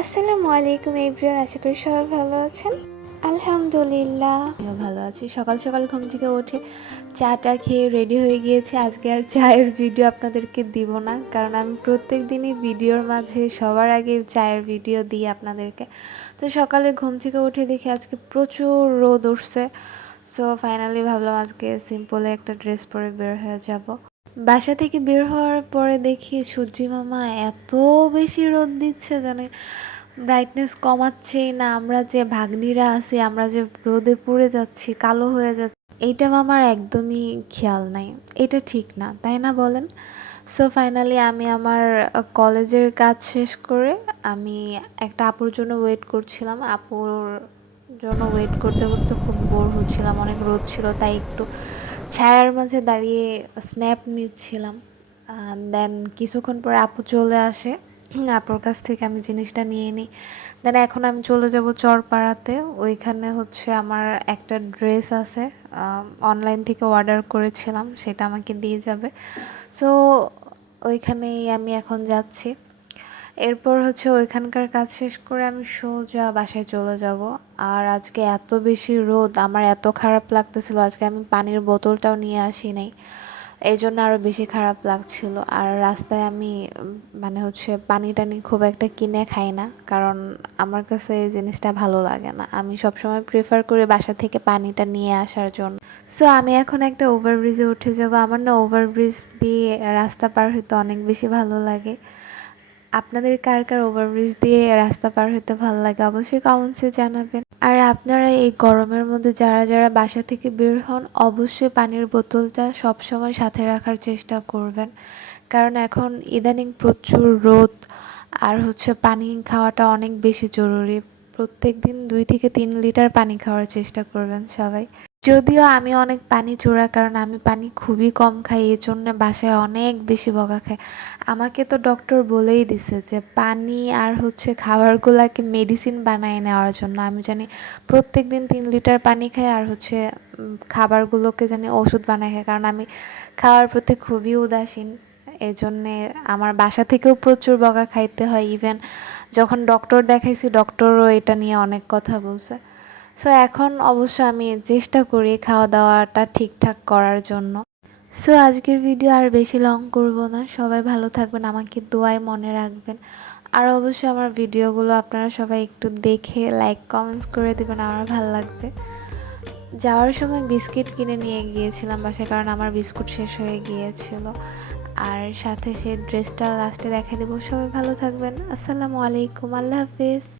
আসসালামু আলাইকুম এভরিওয়ান, আশা করি সবাই ভালো আছেন। আলহামদুলিল্লাহ। আমিও ভালো আছি। সকাল সকাল ঘুম থেকে উঠে চাটা খেয়ে রেডি হয়ে গিয়েছে। আজকে আর চায়ের ভিডিও আপনাদেরকে দিব না, কারণ আমি প্রত্যেক দিনই ভিডিওর মাঝে সবার আগে চায়ের ভিডিও দিই আপনাদেরকে। তো সকালে ঘুম থেকে উঠে দেখি আজকে প্রচুর রোদ উঠছে। সো ফাইনালি ভাবলাম আজকে সিম্পলে একটা ড্রেস পরে বের হয়ে যাব। বাসা থেকে বের হওয়ার পরে দেখি সূর্যি মামা এত বেশি রোদ দিচ্ছে জানে ব্রাইটনেস কমাচ্ছেই না। আমরা যে ভাগ্নিরা আছি, আমরা যে রোদে পড়ে যাচ্ছি, কালো হয়ে যাচ্ছে, এইটা আমার একদমই খেয়াল নাই। এটা ঠিক না, তাই না বলেন? সো ফাইনালি আমি আমার কলেজের কাজ শেষ করে আমি একটা আপুর জন্য ওয়েট করছিলাম। আপুর জন্য ওয়েট করতে করতে খুব বোর হচ্ছিলাম, অনেক রোদ ছিল, তাই একটু ছায়ার মাঝে দাঁড়িয়ে স্ন্যাপ নিচ্ছিলাম দেন কিছুক্ষণ পরে আপু চলে আসে। আপুর কাছ থেকে আমি জিনিসটা নিয়ে নিই। দেন এখন আমি চলে যাব চরপাড়াতে। ওইখানে হচ্ছে আমার একটা ড্রেস আছে অনলাইন থেকে অর্ডার করেছিলাম, সেটা আমাকে দিয়ে যাবে। সো ওইখানেই আমি এখন যাচ্ছি। এরপর হচ্ছে ওইখানকার কাজ শেষ করে আমি সোজা বাসায় চলে যাব। আর আজকে এত বেশি রোদ, আমার এত খারাপ লাগতেছিল, আজকে আমি পানির বোতলটাও নিয়ে আসি নাই এই জন্য আরও বেশি খারাপ লাগছিল। আর রাস্তায় আমি মানে হচ্ছে পানি টানি খুব একটা কিনে খাই না, কারণ আমার কাছে এই জিনিসটা ভালো লাগে না। আমি সবসময় প্রেফার করি বাসা থেকে পানিটা নিয়ে আসার জন্য। সো আমি এখন একটা ওভারব্রিজে উঠে যাব। আমার না ওভারব্রিজ দিয়ে রাস্তা পার হইতে অনেক বেশি ভালো লাগে। আপনাদের কার কার ওভারব্রিজ দিয়ে রাস্তা পার হতে ভালো লাগে অবশ্যই কমেন্টসে জানাবেন। আর আপনারা এই গরমের মধ্যে যারা যারা বাসা থেকে বের হন, অবশ্যই পানির বোতলটা সবসময় সাথে রাখার চেষ্টা করবেন। কারণ এখন ইদানিং প্রচুর রোদ, আর হচ্ছে পানি খাওয়াটা অনেক বেশি জরুরি। প্রত্যেক দিন দুই থেকে তিন লিটার পানি খাওয়ার চেষ্টা করবেন সবাই। যদিও আমি অনেক পানি চোরা কারণ আমি পানি খুবই কম খাই এই জন্য বাসায় অনেক বেশি বকা খাই। আমাকে তো ডক্টর বলেই দিছে যে পানি আর হচ্ছে খাবারগুলোকে মেডিসিন বানায় নেওয়ার জন্য। আমি জানি প্রত্যেক দিন তিন লিটার পানি খাই আর হচ্ছে খাবারগুলোকে জানি ওষুধ বানায় খাই, কারণ আমি খাওয়ার প্রতি খুবই উদাসীন। এই জন্যে আমার বাসা থেকেও প্রচুর বকা খাইতে হয়। ইভেন যখন ডক্টর দেখাইছি, ডক্টরও এটা নিয়ে অনেক কথা বলছে। সো এখন অবশ্য আমি চেষ্টা করি খাওয়া দাওয়াটা ঠিকঠাক করার জন্য। সো আজকের ভিডিও আর বেশি লং করব না। সবাই ভালো থাকবেন, আমাকে দোয়ায় মনে রাখবেন। আর অবশ্যই আমার ভিডিওগুলো আপনারা সবাই একটু দেখে লাইক কমেন্টস করে দেবেন, আমার ভালো লাগবে। যাওয়ার সময় বিস্কিট কিনে নিয়ে গিয়েছিলাম বাসায়, কারণ আমার বিস্কুট শেষ হয়ে গিয়েছিল। আর সাথে সে ড্রেসটা লাস্টে দেখা দেবো। সবাই ভালো থাকবেন। আসসালামু আলাইকুম। আল্লাহ হাফিজ।